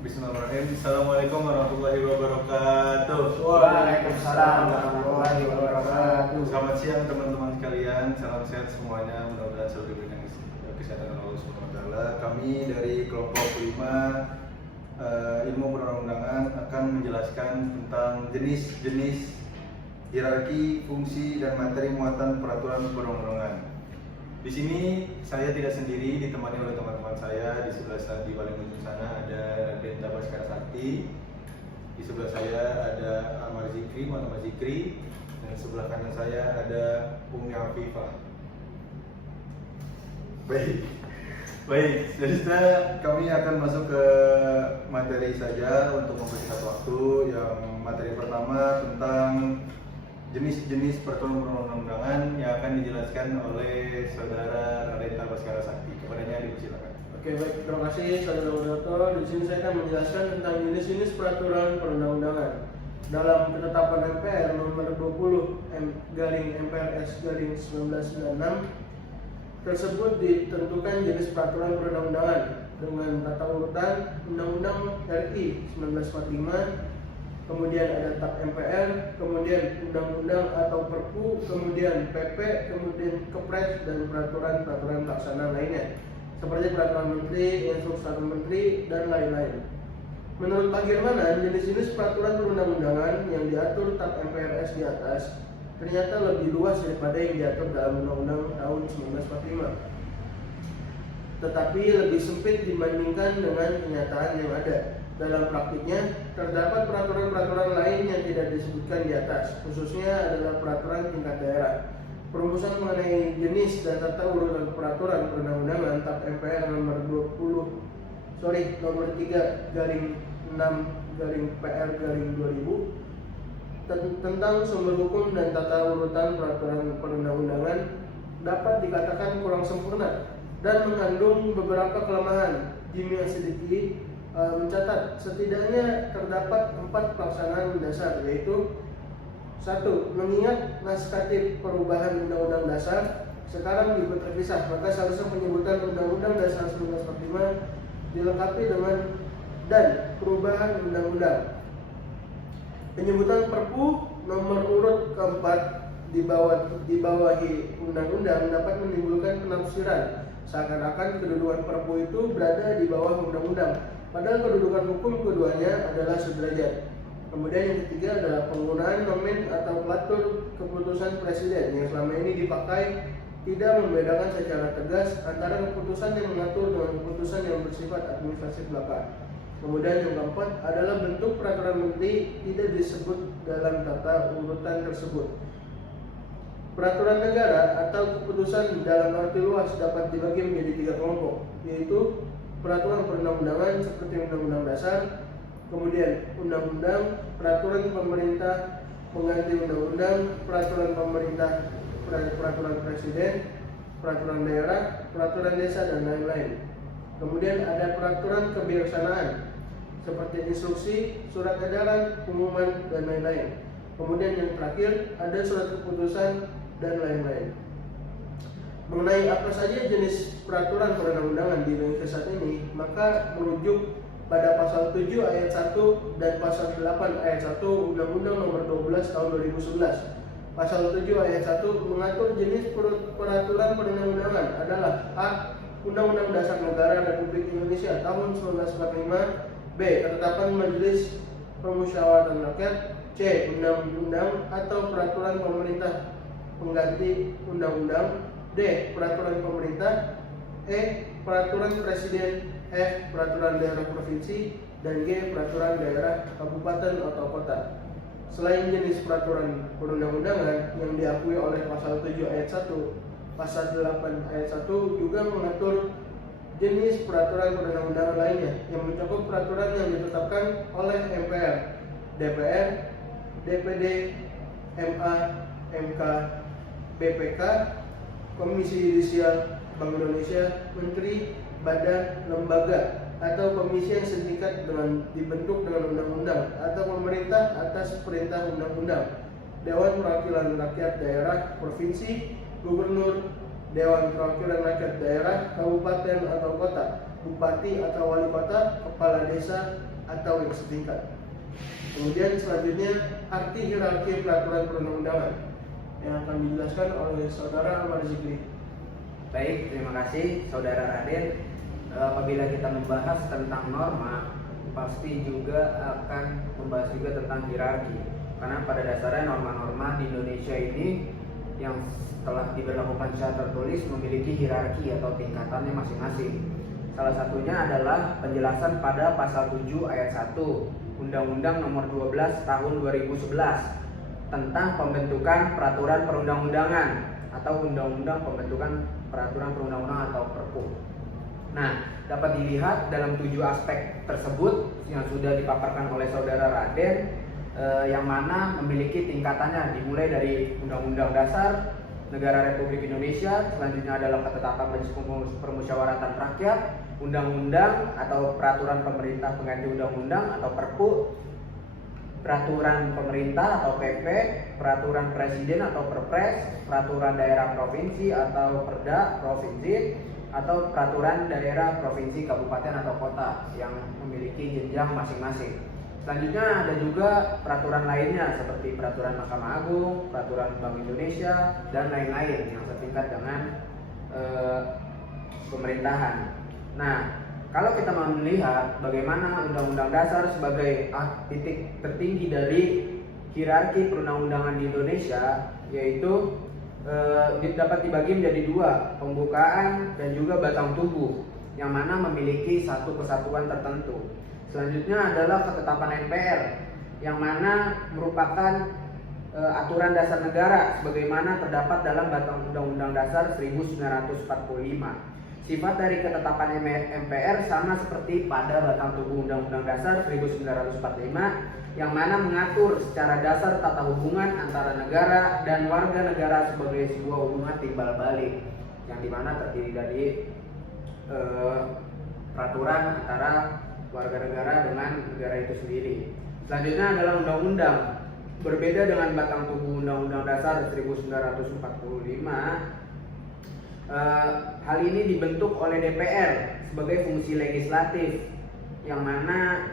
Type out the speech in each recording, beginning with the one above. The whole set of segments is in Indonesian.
Bismillahirrahmanirrahim. Assalamualaikum warahmatullahi wabarakatuh. Waalaikumsalam warahmatullahi wabarakatuh. Selamat siang teman-teman sekalian. Salam sehat semuanya. Mudah-mudahan selalu diberikan kesehatan Allah Subhanahu wa taala. Kami dari kelompok 5 ilmu perundang-undangan akan menjelaskan tentang jenis-jenis hierarki, fungsi dan materi muatan peraturan perundang-undangan. Di sini saya tidak sendiri, ditemani oleh teman-teman saya. Di sebelah saya di paling ujung sana ada Raden Baskara Sakti. Di sebelah saya ada Muhammad Zikri, dan sebelah kanan saya ada Umi Afifah. Baik, jadi kami akan masuk ke materi saja untuk mempersingkat waktu. Yang materi pertama tentang jenis-jenis peraturan perundang-undangan yang akan dijelaskan oleh Saudara Raden Baskara Sakti. Kepadanya dipersilakan. Oke, baik, terima kasih saudara moderator. Di sini saya akan menjelaskan tentang jenis-jenis peraturan perundang-undangan. Dalam ketetapan MPR nomor 20/MPRS/1996 tersebut ditentukan jenis peraturan perundang-undangan dengan tata urutan Undang-Undang RI 1945, kemudian ada TAP MPR, kemudian undang-undang atau Perpu, kemudian PP, kemudian Kepres, dan peraturan-peraturan pelaksanaan lainnya seperti peraturan menteri, instruksi menteri, dan lain-lain. Menurut bagaimana jenis-jenis peraturan perundang-undangan yang diatur TAP MPRS di atas ternyata lebih luas daripada yang diatur dalam Undang-Undang tahun 1945, tetapi lebih sempit dibandingkan dengan kenyataan yang ada. Dalam praktiknya, terdapat peraturan-peraturan lain yang tidak disebutkan di atas, khususnya adalah peraturan tingkat daerah. Perumusan mengenai jenis dan tata urutan peraturan perundang-undangan TAP MPR nomor 3/6/PR/2000 tentang sumber hukum dan tata urutan peraturan perundang-undangan dapat dikatakan kurang sempurna dan mengandung beberapa kelemahan. Jimmy Asidiki mencatat setidaknya terdapat 4 pelaksanaan dasar, yaitu 1. Mengingat naskah perubahan Undang-Undang Dasar sekarang dibuat terpisah, maka seharusnya penyebutan Undang-Undang Dasar 1945 dilengkapi dengan dan perubahan undang-undang. Penyebutan Perpu nomor urut keempat dibawahi undang-undang dapat menimbulkan penafsiran seakan-akan kedudukan Perpu itu berada di bawah undang-undang, padahal kedudukan hukum keduanya adalah sederajat. Kemudian yang ketiga adalah penggunaan nomen atau pelatur keputusan presiden yang selama ini dipakai tidak membedakan secara tegas antara keputusan yang mengatur dengan keputusan yang bersifat administratif belaka. Kemudian yang keempat adalah bentuk peraturan menteri tidak disebut dalam tata urutan tersebut. Peraturan negara atau keputusan dalam arti luas dapat dibagi menjadi 3 kelompok, yaitu peraturan perundang-undangan seperti Undang-Undang Dasar, kemudian undang-undang, peraturan pemerintah pengganti undang-undang, peraturan pemerintah, peraturan presiden, peraturan daerah, peraturan desa, dan lain-lain. Kemudian ada peraturan kebijaksanaan seperti instruksi, surat edaran, pengumuman, dan lain-lain. Kemudian yang terakhir ada surat keputusan dan lain-lain. Mengenai apa saja jenis peraturan perundang-undangan di Indonesia saat ini, maka merujuk pada pasal 7 ayat 1 dan pasal 8 ayat 1 Undang-Undang nomor 12 tahun 2011. Pasal 7 ayat 1 mengatur jenis peraturan perundang-undangan adalah A. Undang-Undang Dasar Negara Republik Indonesia tahun 1945. B. Ketetapan Majelis Permusyawaratan Rakyat. C. Undang-undang atau peraturan pemerintah pengganti undang-undang. D. Peraturan pemerintah. E. Peraturan presiden. F. Peraturan daerah provinsi. Dan G. Peraturan daerah kabupaten atau kota. Selain jenis peraturan perundang-undangan yang diakui oleh pasal 7 ayat 1, pasal 8 ayat 1 juga mengatur jenis peraturan perundang-undangan lainnya yang mencakup peraturan yang ditetapkan oleh MPR, DPR, DPD, MA, MK, BPK, Komisi Yudisial, Bank Indonesia, Menteri, Badan, Lembaga, atau komisi yang setingkat dibentuk dengan undang-undang atau pemerintah atas perintah undang-undang, Dewan Perwakilan Rakyat Daerah Provinsi, Gubernur, Dewan Perwakilan Rakyat Daerah, Kabupaten atau Kota, bupati atau wali kota, kepala desa, atau yang setingkat. Kemudian selanjutnya arti hierarki peraturan perundang-undangan yang akan dijelaskan oleh Saudara Ahmad Zikri. Baik, terima kasih Saudara Raden. Apabila kita membahas tentang norma, pasti juga akan membahas juga tentang hierarki. Karena pada dasarnya norma-norma di Indonesia ini yang telah diberlakukan secara tertulis memiliki hierarki atau tingkatannya masing-masing. Salah satunya adalah penjelasan pada pasal 7 ayat 1 Undang-Undang Nomor 12 Tahun 2011 tentang pembentukan peraturan perundang-undangan atau Undang-Undang Pembentukan Peraturan Perundang-undangan atau Perpu. Nah, dapat dilihat dalam 7 aspek tersebut yang sudah dipaparkan oleh Saudara Raden, yang mana memiliki tingkatannya dimulai dari Undang-Undang Dasar Negara Republik Indonesia, selanjutnya adalah ketetapan Majelis Permusyawaratan Rakyat, Undang-Undang atau Peraturan Pemerintah Pengganti Undang-Undang atau Perpu, Peraturan Pemerintah atau PP, Peraturan Presiden atau Perpres, Peraturan Daerah Provinsi atau Perda Provinsi, atau Peraturan Daerah Provinsi, Kabupaten atau Kota yang memiliki jenjang masing-masing. Selanjutnya ada juga peraturan lainnya seperti Peraturan Mahkamah Agung, Peraturan Bank Indonesia, dan lain-lain yang setingkat dengan pemerintahan. Nah, kalau kita mau melihat bagaimana Undang-Undang Dasar sebagai titik tertinggi dari hierarki perundang-undangan di Indonesia, yaitu dapat dibagi menjadi 2, pembukaan dan juga batang tubuh, yang mana memiliki satu kesatuan tertentu. Selanjutnya adalah ketetapan MPR, yang mana merupakan aturan dasar negara sebagaimana terdapat dalam Batang Undang-Undang Dasar 1945. Sifat dari ketetapan MPR sama seperti pada batang tubuh Undang-Undang Dasar 1945 yang mana mengatur secara dasar tata hubungan antara negara dan warga negara sebagai sebuah hubungan timbal balik yang dimana terdiri dari peraturan antara warga negara dengan negara itu sendiri. Selanjutnya adalah undang-undang. Berbeda dengan batang tubuh Undang-Undang Dasar 1945, hal ini dibentuk oleh DPR sebagai fungsi legislatif yang mana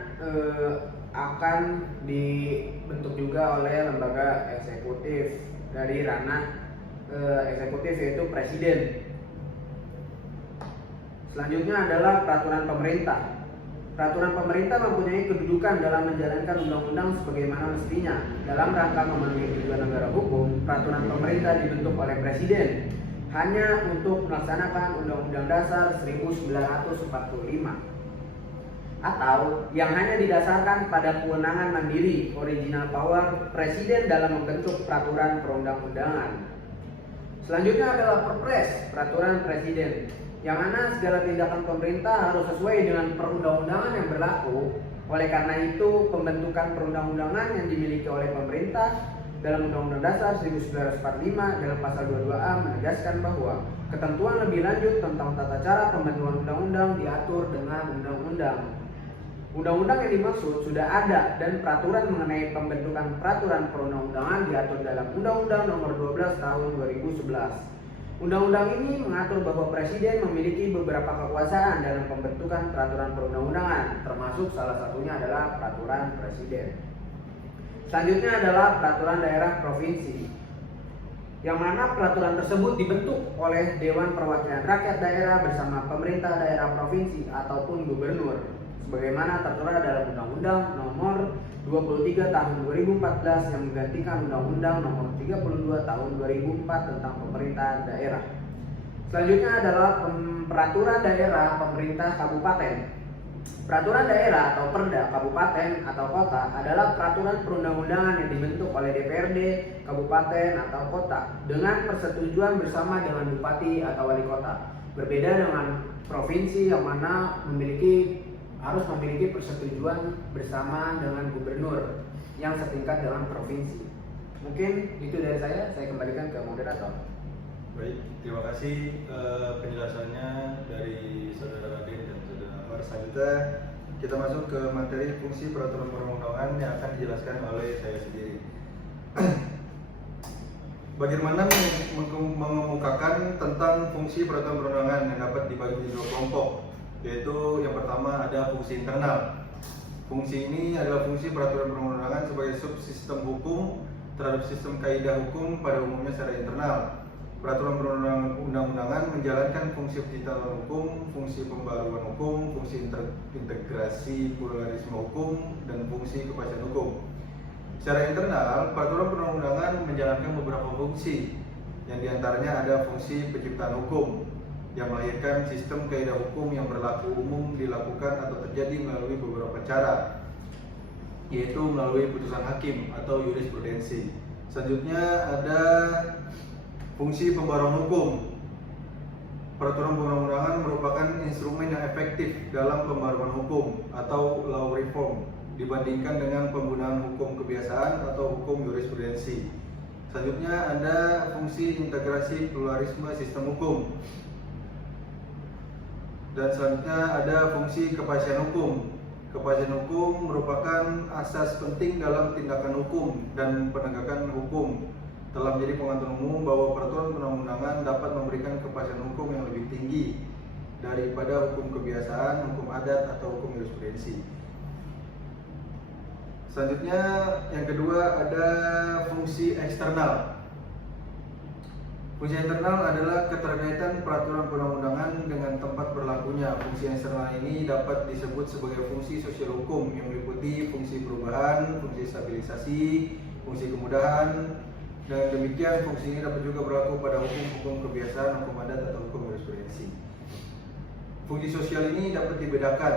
akan dibentuk juga oleh lembaga eksekutif dari ranah eksekutif yaitu presiden. Selanjutnya adalah peraturan pemerintah. Peraturan pemerintah mempunyai kedudukan dalam menjalankan undang-undang sebagaimana mestinya. Dalam rangka memenuhi tujuan negara hukum, peraturan pemerintah dibentuk oleh presiden hanya untuk melaksanakan Undang-Undang Dasar 1945 atau yang hanya didasarkan pada kewenangan mandiri original power presiden dalam membentuk peraturan perundang-undangan. Selanjutnya adalah Perpres, peraturan presiden, yang mana segala tindakan pemerintah harus sesuai dengan perundang-undangan yang berlaku. Oleh karena itu, pembentukan perundang-undangan yang dimiliki oleh pemerintah dalam Undang-Undang Dasar 1945 dalam pasal 22A menegaskan bahwa ketentuan lebih lanjut tentang tata cara pembentukan undang-undang diatur dengan undang-undang. Undang-undang yang dimaksud sudah ada dan peraturan mengenai pembentukan peraturan perundang-undangan diatur dalam Undang-Undang Nomor 12 Tahun 2011. Undang-undang ini mengatur bahwa presiden memiliki beberapa kekuasaan dalam pembentukan peraturan perundang-undangan, termasuk salah satunya adalah peraturan presiden. Selanjutnya adalah peraturan daerah provinsi, yang mana peraturan tersebut dibentuk oleh Dewan Perwakilan Rakyat Daerah bersama pemerintah daerah provinsi ataupun gubernur, sebagaimana tertera dalam Undang-Undang Nomor 23 Tahun 2014 yang menggantikan Undang-Undang Nomor 32 Tahun 2004 tentang pemerintahan daerah. Selanjutnya adalah peraturan daerah pemerintah kabupaten. Peraturan daerah atau perda kabupaten atau kota adalah peraturan perundang-undangan yang dibentuk oleh DPRD kabupaten atau kota dengan persetujuan bersama dengan bupati atau wali kota. Berbeda dengan provinsi yang mana harus memiliki persetujuan bersama dengan gubernur yang setingkat dengan provinsi. Mungkin itu dari saya kembalikan ke moderator. Baik, terima kasih penjelasannya dari Saudara Raden dan Saudara Amar. Selanjutnya kita masuk ke materi fungsi peraturan perundang-undangan yang akan dijelaskan oleh saya sendiri. Bagaimana mengemukakan tentang fungsi peraturan perundangan yang dapat dibagi menjadi 2 kelompok. yaitu yang pertama ada fungsi internal. Fungsi ini adalah fungsi peraturan perundang-undangan sebagai subsistem hukum terhadap sistem kaidah hukum pada umumnya secara internal. Peraturan perundang-undangan menjalankan fungsi penciptaan hukum, fungsi pembaruan hukum, fungsi integrasi pluralisme hukum, dan fungsi kepastian hukum. Secara internal, peraturan perundang-undangan menjalankan beberapa fungsi, yang diantaranya ada fungsi penciptaan hukum, yang melahirkan sistem kaidah hukum yang berlaku umum dilakukan atau terjadi melalui beberapa cara, yaitu melalui putusan hakim atau jurisprudensi. Selanjutnya ada fungsi pembaruan hukum. Peraturan perundang-undangan merupakan instrumen yang efektif dalam pembaruan hukum atau law reform dibandingkan dengan penggunaan hukum kebiasaan atau hukum jurisprudensi. Selanjutnya ada fungsi integrasi pluralisme sistem hukum. Dan selanjutnya ada fungsi kepastian hukum. Kepastian hukum merupakan asas penting dalam tindakan hukum dan penegakan hukum. Telah menjadi pengetahuan umum bahwa peraturan perundang-undangan dapat memberikan kepastian hukum yang lebih tinggi daripada hukum kebiasaan, hukum adat, atau hukum jurisprudensi. Selanjutnya yang kedua ada fungsi eksternal. Fungsi internal adalah keterkaitan peraturan perundang-undangan dengan tempat berlakunya. Fungsi eksternal ini dapat disebut sebagai fungsi sosial hukum yang meliputi fungsi perubahan, fungsi stabilisasi, fungsi kemudahan. Dan demikian fungsi ini dapat juga berlaku pada hukum-hukum kebiasaan, hukum adat, atau hukum jurisprudensi. Fungsi sosial ini dapat dibedakan.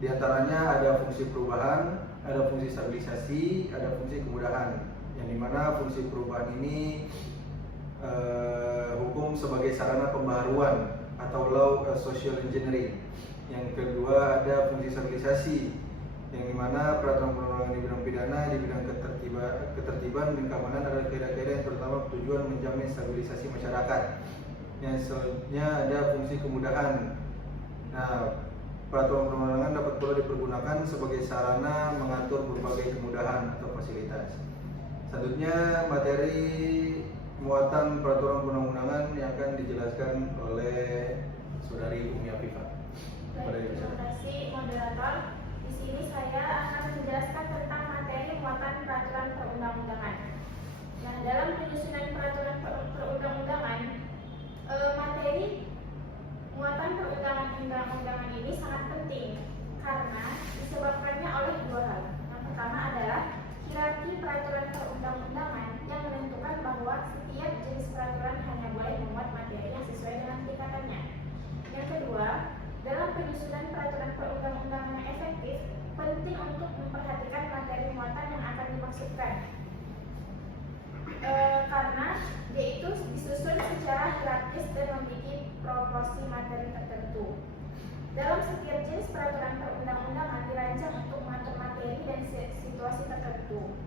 Di antaranya ada fungsi perubahan, ada fungsi stabilisasi, ada fungsi kemudahan. Yang dimana fungsi perubahan ini hukum sebagai sarana pembaharuan atau law social engineering. Yang kedua ada fungsi stabilisasi, yang dimana peraturan perundang-undangan di bidang pidana, di bidang ketertiban dan keamanan adalah kaidah-kaidah yang terutama bertujuan menjamin stabilisasi masyarakat. Yang selanjutnya ada fungsi kemudahan. Nah, peraturan perundang-undangan dapat pula dipergunakan sebagai sarana mengatur berbagai kemudahan atau fasilitas. Selanjutnya materi muatan peraturan perundang-undangan yang akan dijelaskan oleh Saudari Umi Afifah. Baik, terima kasih moderator. Di sini saya akan menjelaskan tentang materi muatan peraturan perundang-undangan. Nah, dalam penyusunan peraturan perundang-undangan, materi muatan perundang-undangan ini sangat penting karena disebabkannya oleh dua hal. Yang pertama adalah hierarki peraturan perundang-undangan yang menentukan bahwa setiap jenis peraturan hanya boleh memuat materi yang sesuai dengan tingkatannya. Yang kedua, dalam penyusunan peraturan perundang-undangan yang efektif, penting untuk memperhatikan materi muatan yang akan dimaksudkan. Karena dia itu disusun secara hierarkis dan memiliki proporsi materi tertentu. Dalam setiap jenis peraturan perundang-undangan dirancang untuk mengatur materi dan situasi tertentu.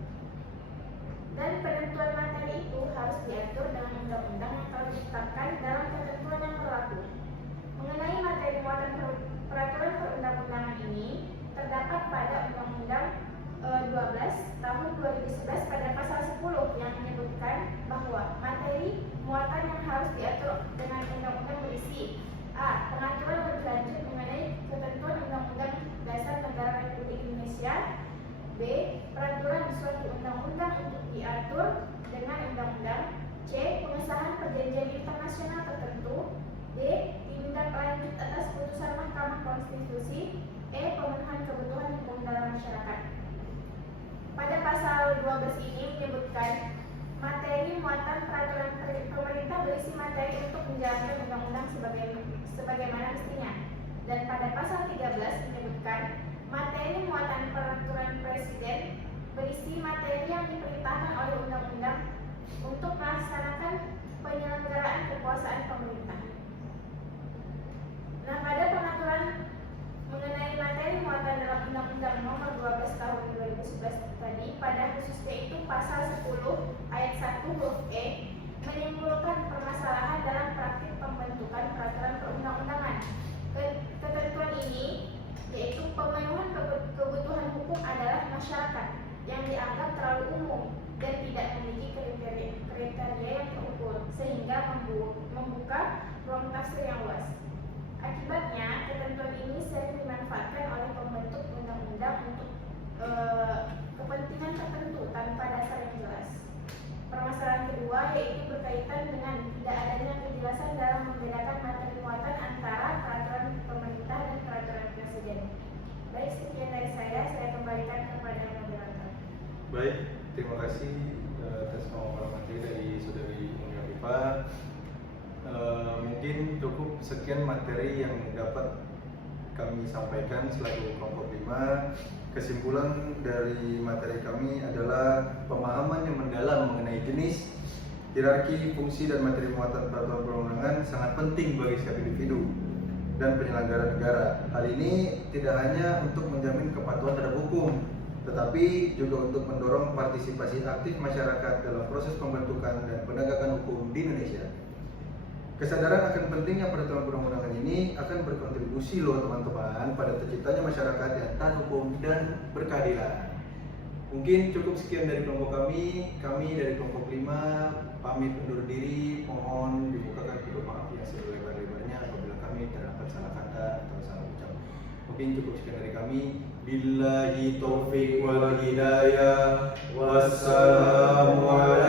Dan penentuan materi itu harus diatur dengan undang-undang yang telah ditetapkan dalam ketentuan yang berlaku. Mengenai materi muatan peraturan perundang-undangan ini terdapat pada Undang-Undang 12 tahun 2011 pada pasal 10 yang menyebutkan bahwa materi muatan yang harus diatur dengan undang-undang berisi A. Pengaturan berlanjut mengenai ketentuan Undang-Undang Dasar Negara Republik Indonesia. B. Peraturan di suatu undang-undang untuk diatur dengan undang-undang. C. Pengesahan perjanjian internasional tertentu. D. Tindaklajut atas putusan Mahkamah Konstitusi. E. Pemenuhan kebutuhan hukum dalam masyarakat. Pada pasal 12 ini menyebutkan materi muatan peraturan pemerintah berisi materi untuk menjalankan undang-undang sebagaimana mestinya. Dan pada pasal 13 menyebutkan materi muatan peraturan presiden berisi materi yang diperintahkan oleh undang-undang untuk melaksanakan penyelenggaraan kekuasaan pemerintah. Nah, pada pengaturan mengenai materi muatan dalam Undang-Undang Nomor 12 Tahun 2011 tadi, pada khususnya itu pasal 10 ayat 1 huruf E menimbulkan permasalahan dalam praktik pembentukan peraturan perundang-undangan. Ketentuan ini yaitu pemenuhan kebutuhan hukum adalah masyarakat yang dianggap terlalu umum dan tidak memiliki kriteria yang terukur sehingga membuka ruang tafsir yang luas. Akibatnya, ketentuan ini sering dimanfaatkan oleh pembentuk undang-undang untuk kepentingan tertentu tanpa dasar yang jelas. Permasalahan kedua yaitu berkaitan dengan tidak adanya kejelasan dalam membedakan materi muatan antara peraturan pemerintah dan peraturan presiden. Baik, sekian dari saya kembalikan kepada moderator. Baik, terima kasih atas pemaparan materi dari Saudari Mulia Rifa. Mungkin cukup sekian materi yang dapat kami sampaikan selaku kelompok 5. Kesimpulan dari materi kami adalah pemahaman yang mendalam mengenai jenis, hierarki, fungsi, dan materi muatan peraturan perundang-undangan sangat penting bagi setiap individu dan penyelenggara negara. Hal ini tidak hanya untuk menjamin kepatuhan terhadap hukum, tetapi juga untuk mendorong partisipasi aktif masyarakat dalam proses pembentukan dan penegakan hukum di Indonesia. Kesadaran akan pentingnya peraturan perundang-undangan ini akan berkontribusi loh teman-teman pada terciptanya masyarakat yang taat hukum dan berkeadilan. Mungkin cukup sekian dari kelompok kami dari kelompok 5 pamit undur diri, mohon dibukakan pintu maaf yang selebar-lebarnya apabila kami terdapat salah kata atau salah ucap. Mungkin cukup sekian dari kami. Billahi taufiq wal hidayah. Wassalamualaikum